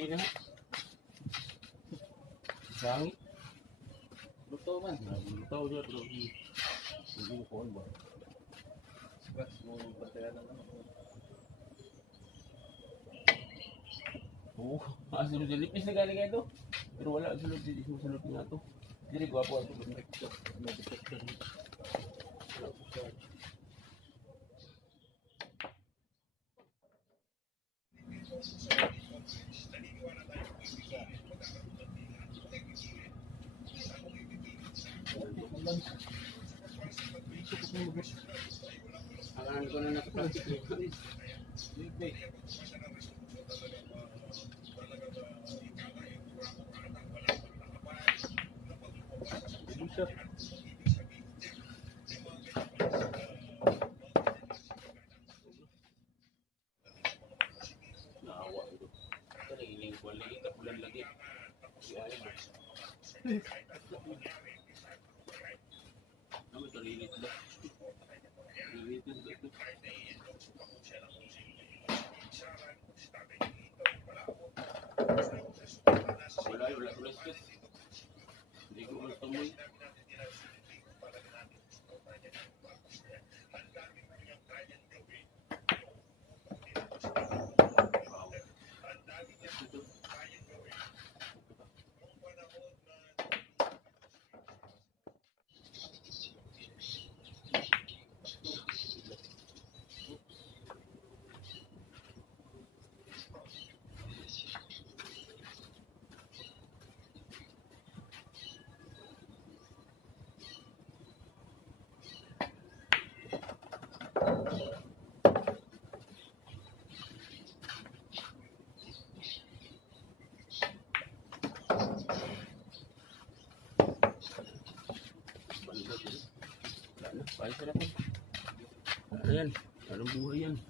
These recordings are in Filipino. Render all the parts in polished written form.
Hindi na. Sangit. Luto man. Luto dyan. Hindi mo kuhan ba? Scratch mo yung patayan na naman. Oo. Sunod sa lipis na galing ito. Pero wala. Sunod nga ito. Hindi gwapo ito. Mag-check ka rin. Wala ko siya. Akalan ko na nakaplastik nito. Naawa ito. Ito ining kuwan lagi, tapulan lagi. Ano ito lilit ba? Lilit ito. Wala stress. Hindi ko gusto mo eh. Paano sila po? Ayan, anong buhay yan?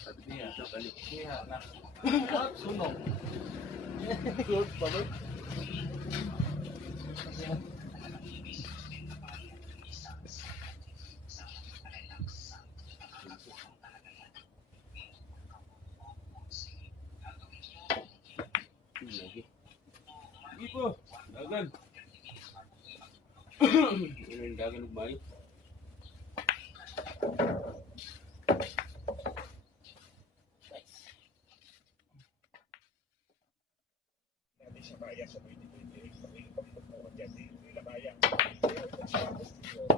Sabi niya, sa balik niya, sunog. Sunog pa ba? Hindi po, dagan. Ano yung dagan ng bayo? Natin sa bayan sa 2028, pagpapagpapagpapag dyan, nila bayan. Kaya kung sa postisyon,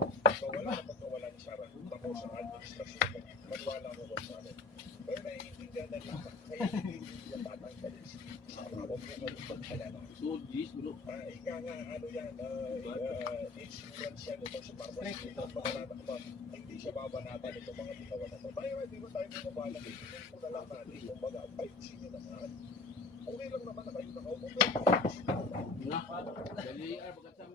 wala na pagkawala ni Sarah, tapos ang administrasyon, magwala mo ba sa amin? Pero naiintindihan na lang, kaya hindi yung tatanggalin si Sarah, huwag mo magpagkalala. So, this, bro. Ika nga, ano yan, insurance yan, ito sa Marcos, hindi siya babanatan itong mga ginawa na ito. Tayo, hindi ko tayo bumabala, hindi ko na lang natin, kumbaga, ayusin nyo naman. Okay lang naman na kayo nakaupo. Nah, dali, pagkasama